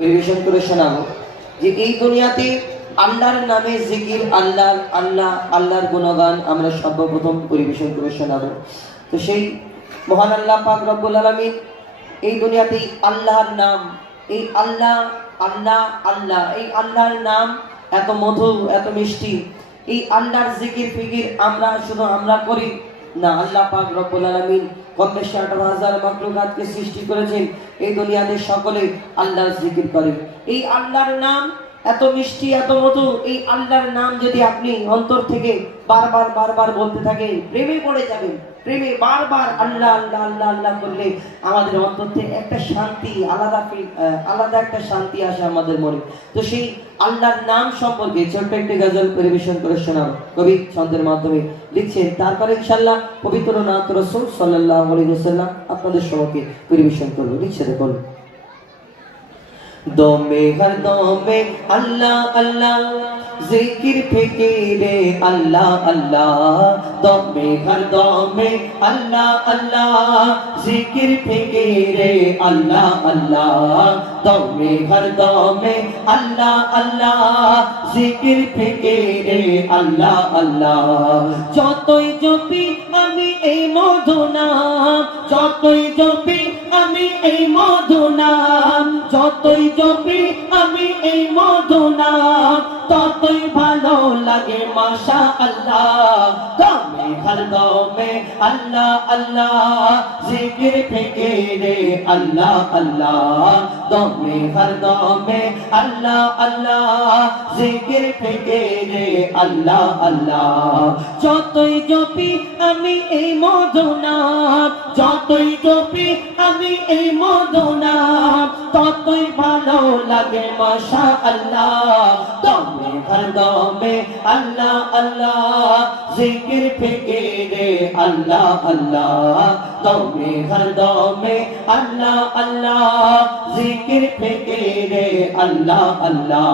পরিবেশন করে শোনাবো যে এই দুনিয়াতে আল্লাহর নামে জিকির, আল্লাহর গুণগান আমরা সর্বপ্রথম পরিবেশন করে শোনাবো। তো সেই মহান আল্লাহ পাক রব্বুল আলামিন এই দুনিয়াতে আল্লাহর নাম, এই আল্লাহ আল্লাহ আল্লাহ এই আল্লাহর নাম এত মধু, এত মিষ্টি। এই আল্লাহর জিকির ফিকির আমরা করি না। আল্লাহ পাক রব্বুল আলামিন কমবে 60,000 মাখলুকাতকে সৃষ্টি করেছেন, এই দুনিয়াতে সকলে আল্লাহর জিকির করে। এই আল্লাহর নাম এত মিষ্টি, এত মধু। এই আল্লাহর নাম যদি আপনি অন্তর থেকে বারবার বলতে থাকেন, প্রেমে পড়ে যাবেন। প্রেমে বারবার আল্লাহ আল্লাহ আল্লাহ আল্লাহ করলে আমাদের অন্তর থেকে একটা শান্তি, আলাদা একটা শান্তি আসে আমাদের মনে। তো সেই আল্লাহর নাম সম্পর্কে ছোট্ট একটি গজল পরিবেশন করে শোনাবো। কবি ছন্দের মাধ্যমে লিখছেন, তারপরে ইনশাআল্লাহ পবিত্র নাত রাসূল সাল্লাল্লাহু আলাইহি ওয়াসাল্লাম আপনাদের সম্মুখে পরিবেশন করব। লিখছে দেখুন, দমে হর দমে আল্লাহ আল্লাহ জিকির ফিকিরে আল্লাহ আল্লাহ, দমে হর দমে আল্লাহ আল্লাহ জিকির ফিকিরে আল্লাহ আল্লাহ, দমে হর দমে আল্লাহ আল্লাহ জিকির ফিকিরে আল্লাহ আল্লাহ। যতই জপি আমি এই মধু নাম, যতই জপি আমি এই মধু নাম, যতই জপি আমি এই মধু নাম, ততই ভালো লাগে মাশাআল্লাহ। দমে হর দমে আল্লাহ আল্লাহ জিকির ফিকিরে আল্লাহ আল্লাহ, দমে হর দমে আল্লাহ আল্লাহ জিকির ফিকিরে আল্লাহ আল্লাহ। যতই জপি আমি এই মধু নাম, যতই জপি আমি এই মধু নাম, ততই ভালো লাগে মাশাআল্লাহ। দমে হর দমে আল্লাহ আল্লাহ জিকির ফিকিরে আল্লাহ আল্লাহ, দমে হর দমে আল্লাহ আল্লাহ জিকির ফিকিরে আল্লাহ আল্লাহ।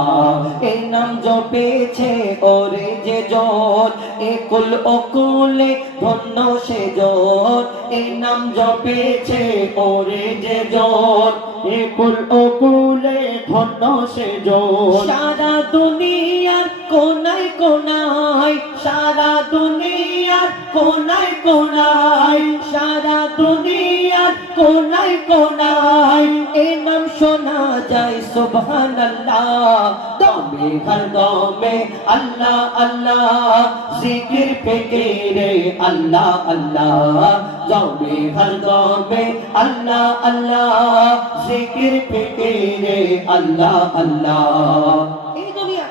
এই নাম জপেছে ওরে যে জন, একুল অকুলে ধন্য সে জন। এই নাম জপেছে ওরে যে জন, একুল অকুলে ধন্য সে জন। সারা দুনিয়ার কোনায় কোনায়, সারা দুনিয়ার কোনায় কোনায়, সারা দুনিয়ার কোনায় কোনায় এই নাম শোনা যায় সুবহানাল্লাহ। দমে হর দমে আল্লাহ আল্লাহ জিকির ফিকিরে আল্লাহ আল্লাহ, দমে হর দমে আল্লাহ আল্লাহ জিকির ফিকিরে আল্লাহ আল্লাহ। এই দুনিয়া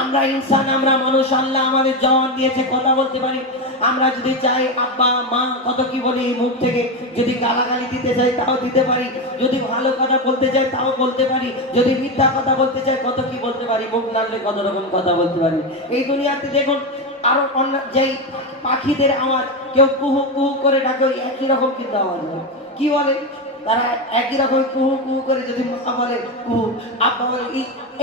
আমরা ইনসান, আমরা মানুষ, আল্লাহ আমাদের জন দিয়েছে, কথা বলতে পারি। আমরা যদি চাই আব্বা মা কত কি বলি মুখ থেকে, যদি গালাগালি দিতে চাই তাও দিতে পারি, যদি ভালো কথা বলতে চাই তাও বলতে পারি, যদি মিথ্যা কথা বলতে চাই কত কি বলতে পারি, মুখ নাড়লে কত রকম কথা বলতে পারি। এই দুনিয়াতে দেখুন আরো অন্য যেই পাখিদের আওয়াজ, কেউ কুহু কুহু করে ডাকে, একই রকম কিন্তু আওয়াজ হয়। কি বলে তারা? একই রকম কুহু কুহু করে। যদি মা বলে কুহু, আব্বা বলে।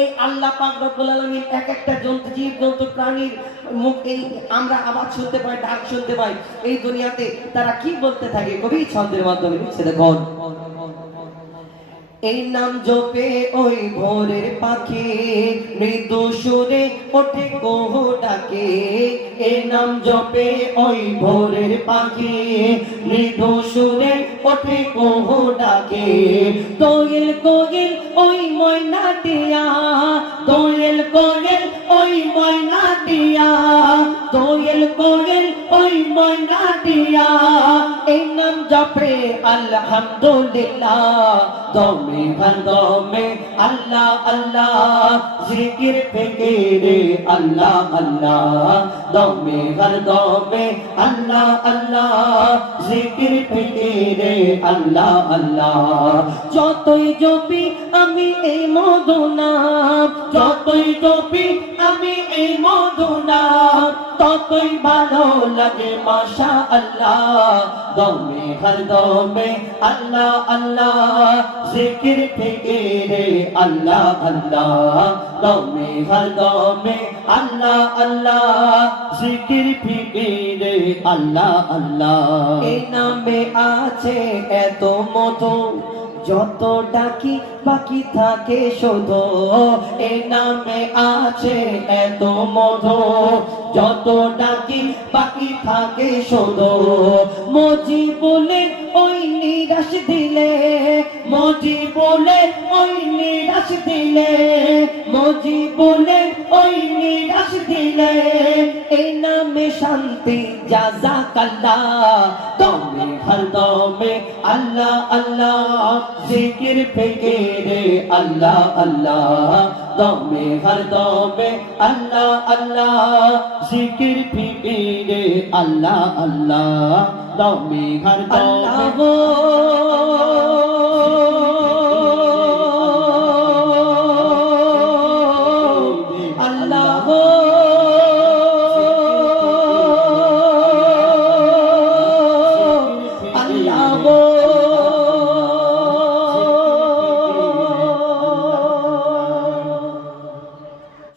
এই আল্লাহ পাক রব্বুল আলামিন এক একটা জন্তু, জীব জন্তু, প্রাণীর মুখ এই আমরা আওয়াজ শুনতে পাই, ডাক শুনতে পাই। এই দুনিয়াতে তারা কি বলতে থাকে কবি ছন্দের মাধ্যমে লিখছে দেখুন, এই নাম জপে ওই ভোরের পাখি মৃদু সুরে ওঠে কুহু ডাকে। এই নাম জপে ওই ভোরের পাখি মৃদু সুরে ওঠে কুহু ডাকে। দোয়েল কোয়েল ওই ময়না টিয়া, দোয়েল কোয়েল ওই ময়না টিয়া, দোয়েল কোয়েল ওই ময়না টিয়া এই নাম জপে আলহামদুলিল্লাহ। দমে হর দমে আল্লাহ আল্লাহ জিকির ফিকিরে আল্লাহ আল্লাহ, দমে হর দমে আল্লাহ আল্লাহ জিকির ফিকিরে আল্লাহ আল্লাহ। যতই জপি আমি এই মধু নাম, যতই জপি আমি এই মধু নাম, ততই ভালো লাগে মাশাআল্লাহ। দমে হর দমে আল্লাহ আল্লাহ জিকির ফিকিরে আল্লাহ আল্লাহ, দমে হর দমে আল্লাহ আল্লাহ জিকির ফিকিরে আল্লাহ আল্লাহ। এই নামে আছে এত মধু, যত ডাকি বাকি থাকে শুধু এ নামে আছে এত মধু যত ডাকি বাকি থাকে শুধু মজি বলে ওই নিরাশ দিলে মজি বলে ওই নিরাশ দিলে মজি বলে ওই নিরাশ দিলে এই নামে শান্তি জাযাকাল্লাহ দমে হর দমে আল্লাহ আল্লাহ জিকির ফিকিরে আল্লাহ আল্লাহ দমে হর দমে আল্লাহ আল্লাহ জিকির ফিকিরে আল্লাহ আল্লাহ দমে হর দমে